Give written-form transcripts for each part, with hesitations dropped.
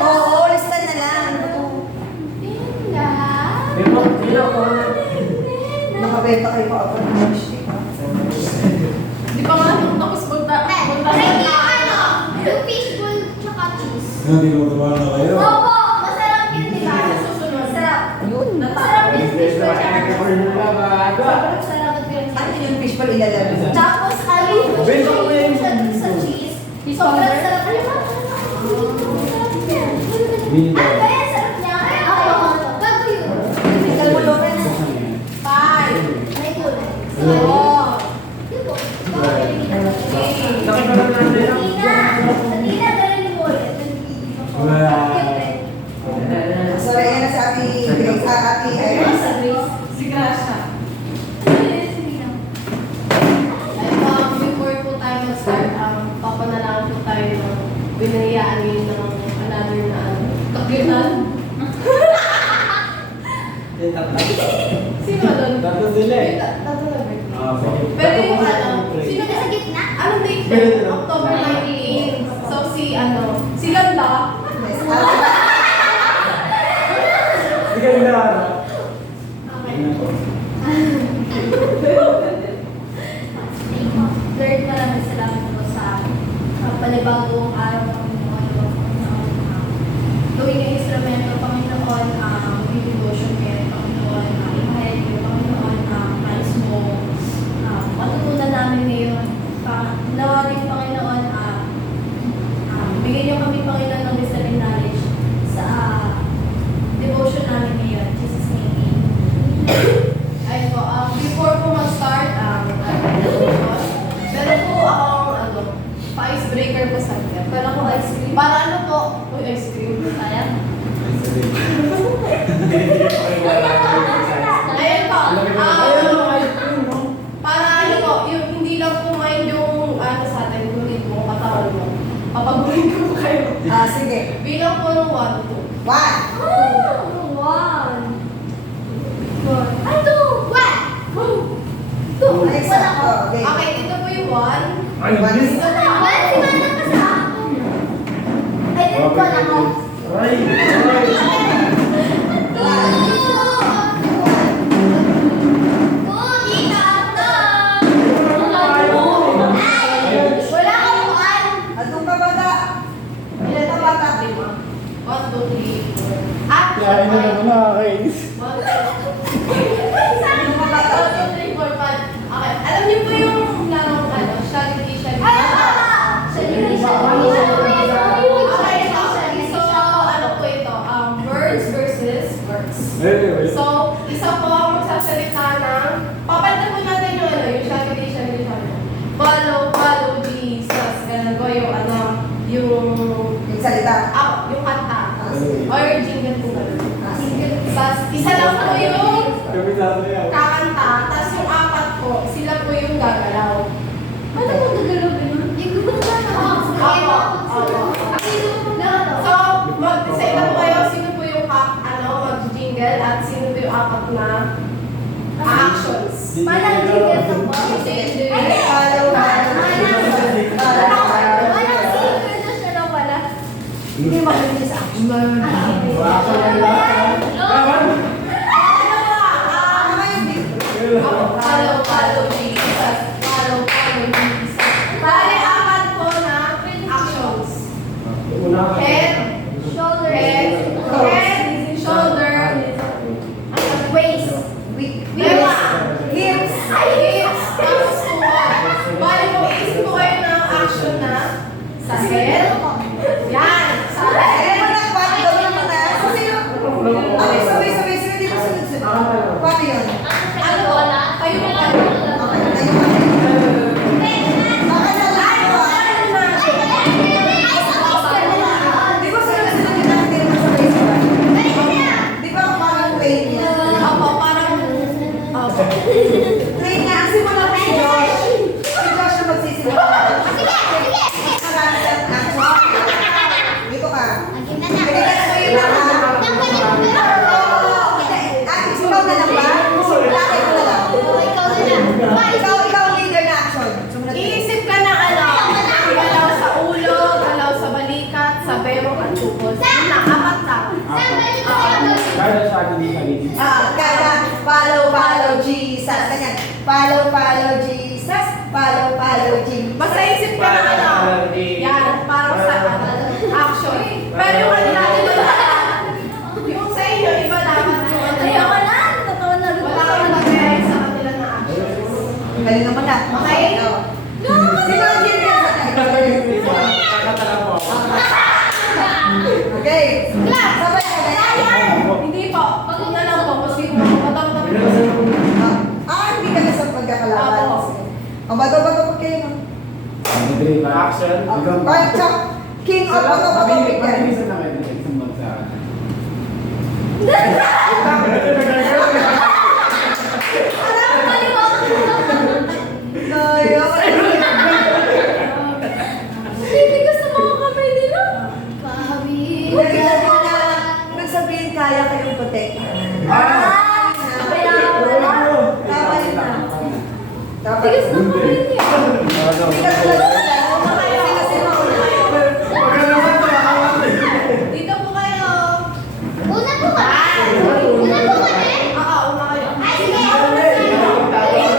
Oo, listan na lang. Nakabenta kayo pa ako ng lipstick. Di pa nga nung tapos punta. Yung fishbowl tsaka cheese. Hindi mo tumawa na kayo. Opo, masarap yun, di ba? Susunod. Masarap. Yun. Masarap yung fishbowl tsaka cheese. Sobrang Masarap yung Ano yung fishball ilalaro? Tapos, yung sa cheese. Sobrang sarap. Ano ba? Ano ba yan? Sarap niya. Bago yun. Kalmulutan na. Five. May kulay. Four. Yun po. Kanina, galing mo ulit. So, ayan na si Ate Grace. Ate Iris. Si Gracia. Before po tayo mag-start, papanalangin po tayo ng binayaan ngayon ng another na kapitan. Sino doon? Tatlo sila eh. Tatlo na birthday. Pero Pero yung sino Sa gitna? anong date yun? October 19. So si Ganda. Sige na. Okay. Lord, maraming salamat po sa panibagong araw, Panginoon. Gawin yung instrumento, Panginoon, devotion kayo, Panginoon, imahay kayo, Panginoon, nais mo, matutunan namin ngayon. Nawa din, Panginoon, bigyan niyo kami, Panginoon, ng wisdom and knowledge sa devotion namin ngayon. Jesus' name, Ay po, before po mag-start, meron po akong pa-icebreaker po sa akin. Pero ako ice cream. Para ano po? Uy, ice cream. Kaya? Ayan po. Para ano po, yung hindi lang po mind yung ano sa atin, gulit mo, katawan mo. Papagulit ko po kayo. Sige. Bilang po ng 1, 2. One. One. Ay, two! One! Two! Alexa. Wala ko. Okay. Okay, dito po yung 1. Ay, One. bilis. Dito po yung One, si Manang kasama. Ay, dito ko lang ako. Ay, Wala akong one. Atong ka bata. Ilan ka bata? 1, 2, 3, 4. At kaya na naman nakakainis. 1, 2, 3, 4, 5. Okay, alam niyo po yung larong Shaggy. Ay, Okay, so ano po ito? Words versus words. So, isa po ang magsasalita ng, papalitan po natin yung yung Shaggy. Follow Jesus. Ganun po yung Yung salita. yung kanta. Or jingle po ganun. Tapos, isa lang po yung kakanta, tapos yung apat po, sila po yung gagalaw. Ano mo gagalaw ganun? Yung gumagawa na ako. So, mag-decide po kayo sino po yung mag-jingle at sino po yung apat na actions. Parang jingle ka po. Sige. Follow. Hindi magaling sa action. Ano yung dito? Follow Jesus. Follow Jesus. Bale, apat po na actions. Head, shoulder, Waist. Dalawa. Hips. Hips, tapos tuhod. Bale, mag-iisip po kayo ng action na sa head. Yan, sa head. Paano gawin mo na? Okay, sabay. Hindi mo sunod. Paano yun? Ano po? Kayo po kayo. Baka na lang. Di ba sunod-sunod yun ang hindi mo sabay-sabay? Di ba parang train yan? Opo, parang... Opo. Train nga. Ang simula ko si Josh. Si Josh na magsisimula. Marami siyang action. Dito ka. Pinagyan mo yung mga... Ikaw na lang ba? Lakay ko na lang. Ikaw ang leader na action. Sumunod ka. Iisip ka na galaw sa ulo, galaw sa balikat, sa Action. King of Automatic yan. Mabilisan na kayo. Isang bansa. Titigas sa mga kamay nila. Pabi. Nagsabihin kaya kayong protektahan. Kaya wala. Tama yun na. Dapat. Tigas na kamay niya. Dito po kayo. Una po kami. Una po kami. Oo, una kayo. Ay, sige. Ako na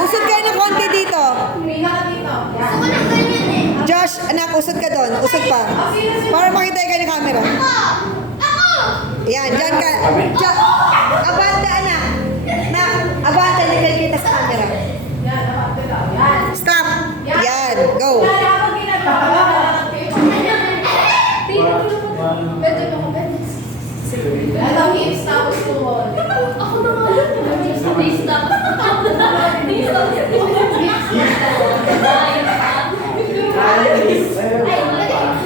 Usod kayo ng konti dito. Pinaka dito. Gusto ko ng ganyan eh. Josh, anak, usod ka doon. Usod pa. Para makita kayo ng camera. Ako! Yan, dyan ka. Dyan. Abanda, anak. Na, abanda, nilagay kita sa camera. Yan, dapat dito. Yan. Stop. Yan, go. Yan, habang ginagawa, lalakad kayo. Pwede mo ko, pwede. Ito, hips, tapos tuhod. Ako na nga yun. Please stop. Please stop. Ay,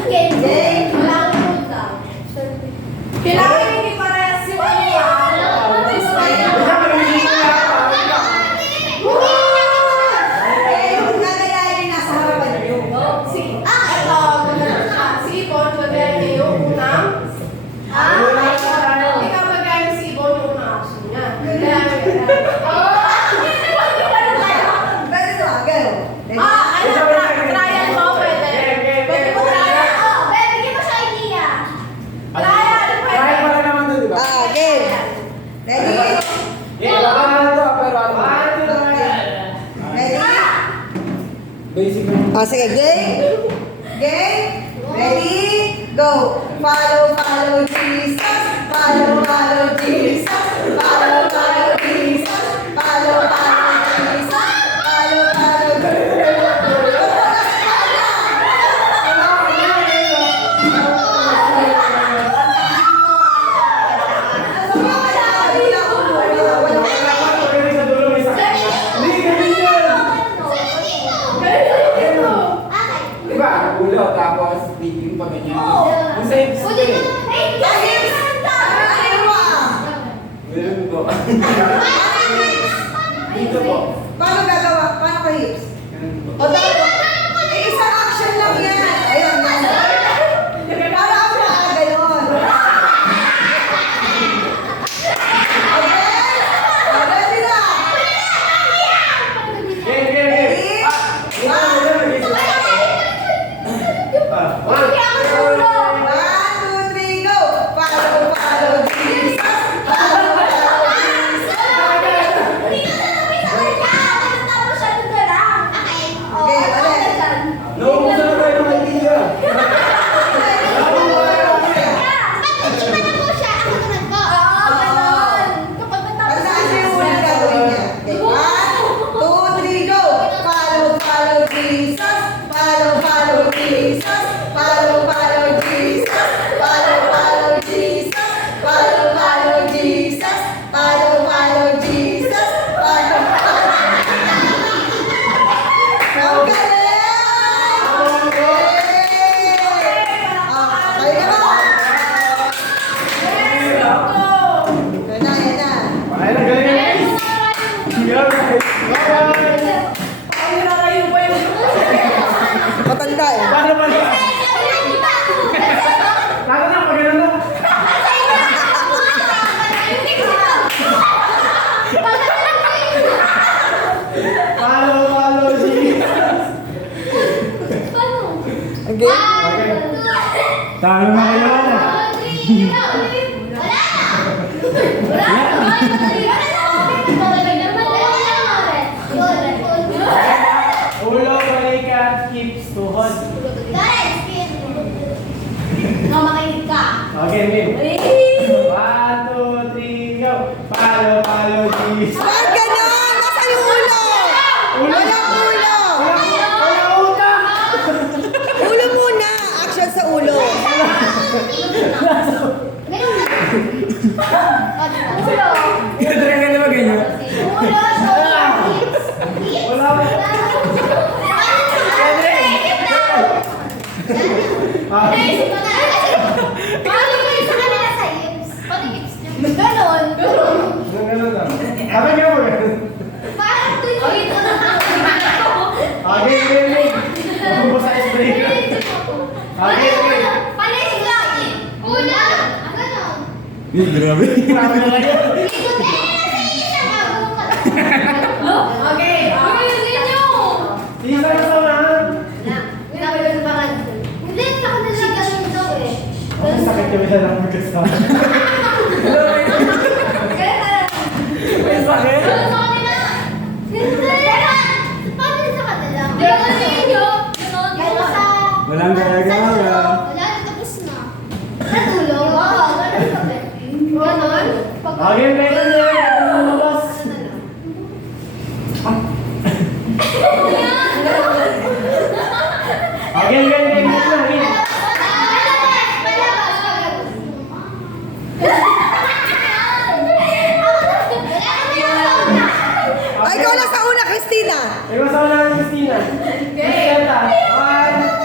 Okay. Kailangan punta. Kailangan hindi parehas yung ano Yung gagayahin yung nasa harapan niyo. Si Ipon, magaling niya yung unang. Ikaw magaling si Ipon yung unang action niya. Pwede ito, gano'n. Trial mo, pwede. Pwede mo trial. Trial, Kaya pwede. pala naman to, di ba? Game. Ready? Baka naman to, pero ano? Ready? Basic na. Sige, game. Game. Ready? Go. Follow, follow Jesus. Follow, follow Jesus. Follow, follow Jesus. Follow, follow Jesus. Follow, follow Magaling sa dulo, may sakit. Hindi, galing yan. Di ba? Ulo, tapos speaking pa ganyan. Ang safe space. Ganun po. Dito po. Paano gagawa? Paano ka hips? Ganun po. O dapat, isang action lang yan. Ayun, para ako makagayon. Okay? Ready na? Game, game, game. One, two, 1, 2, 3, go! Follow, follow Jesus. Follow, follow Jesus. Okay, ulit. nauusan na tayo ng idea. Tandaan niyo yung unang gagawin niya. Okay, 1, 2, 3, go! Follow, follow Jesus. Follow, follow Jesus. Follow, follow Jesus. Follow, follow Jesus. Follow, follow Jesus. Follow, follow Jesus. Follow, Ang galing! Okay na ba? Yan na, yan na. Ay, galing. Grabe. Bye-bye. Matanda eh. Paano ba na? Lalo na, pag-ano na. Follow, follow, Jesus. Okay? Talo na kayo. Ulo, balikat, hips, tuhod. Okay, game. 1, 2, 3, go. Follow, follow, Jesus. Wag ganon! Nasaan yung ulo? Walang ulo! Wala utang! Ulo muna! Action sa ulo. Ganun na. Ito talaga na ba ganyan? Ulo, shoulder, hips. Hips. Wala ko. Naisip ko na. Paano ko yung sa kanila sa hips? Pati hips niya. Ganon. Ganun lang. Sabi niyo mo yan. Parang dito na Okay, okay. Mabubo sa spray. Okay, okay. Panisig lang. Una. Ganon. Grabe. Grabe na kayo. Dito na isang agong ka. Okay, Isa na sa unahan. Hindi, sa kanila kasi daw eh. Ang sakit yung isa lang magkasama. May sakit? Sa kanila. Hindi. Paano sa kanila? Ganon sa inyo. Ganon sa... Walang gaya-gaya. Wala, tapos na. Natulog? Oo, ganon kami. Ganon? Okay, meron na yan. Lumabas. Okay, okay, okay. Ay, ikaw na sa una, Christina. Ikaw sa unahan, Christina. Christina. One, two,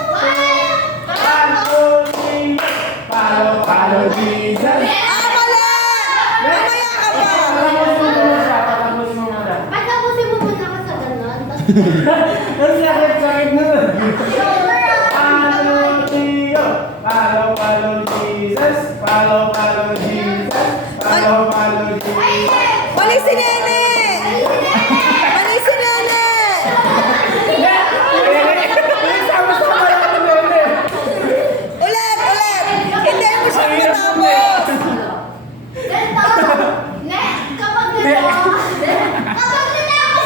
three. Follow Jesus. Ah, mali! Mamaya ka pa. Patapos mo muna. Patapusin mo muna ka sa ganon. Ang sakit nun. Follow Jesus. Follow Jesus. Follow Jesus. Follow Jesus. Mali si Nene! Mali si Nene! Sama-sama lang ang meme. Ulit, ulit! Hindi mo siya matapos! Ganito. Ne, kapag natapos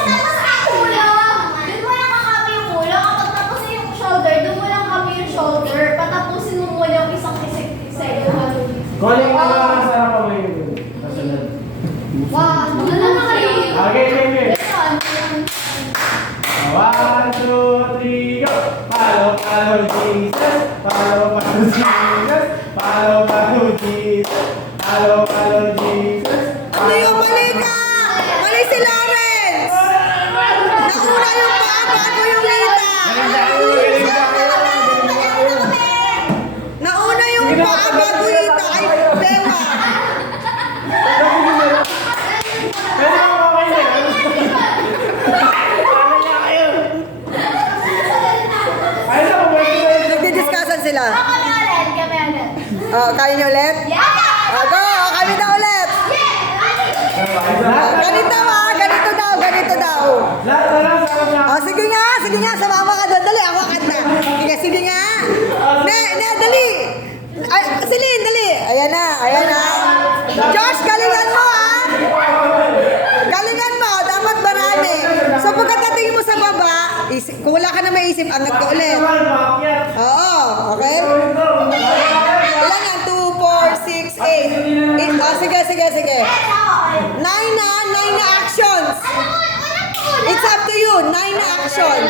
na mo sa kulong, doon mo lang kakapi yung kulong. Kapag tapos na yung shoulder, doon mo lang kakapi yung shoulder. Patapusin mo muna yung isang kisig-kisig. Calling mo lang sa ako ngayon. Kasunod. Wow, ano na kayo? Okay, meme. Ganon. 1, 2, 3, go! Follow Jesus. Follow Jesus. Follow Jesus. Follow Jesus. Hindi yung mali ka! Mali si Lawrence! Nauna yung paa bago yung lita! Nauna yung paa bago lita! Ay, Bema! Pero okay na yan. Ano na kayo? Ayun na, pwede na yun. Nagdidiscussion sila. Kami ulit, kami ulit. Oh, kaya niyo ulit? Yeah! Oh, go! Kami na ulit! Ganito ah! Ganito daw! Ganito daw! Lahat na lang, sama-sama. Oh, sige nga, sumama ka doon. Dali, ako kanta. Sige nga. Dali. Ay, Celine, dali. Ayan na. Josh, galingan mo ah. Galingan mo, dapat marami. So pagkatatingin mo sa baba, kung wala ka na maisip, angat ka ulit. Naman, paakyat. Oo, okay? Ito. Ilan yan? 2, 4, 6, 8. Oh, sige. 9 na actions. It's up to you. 9 na actions.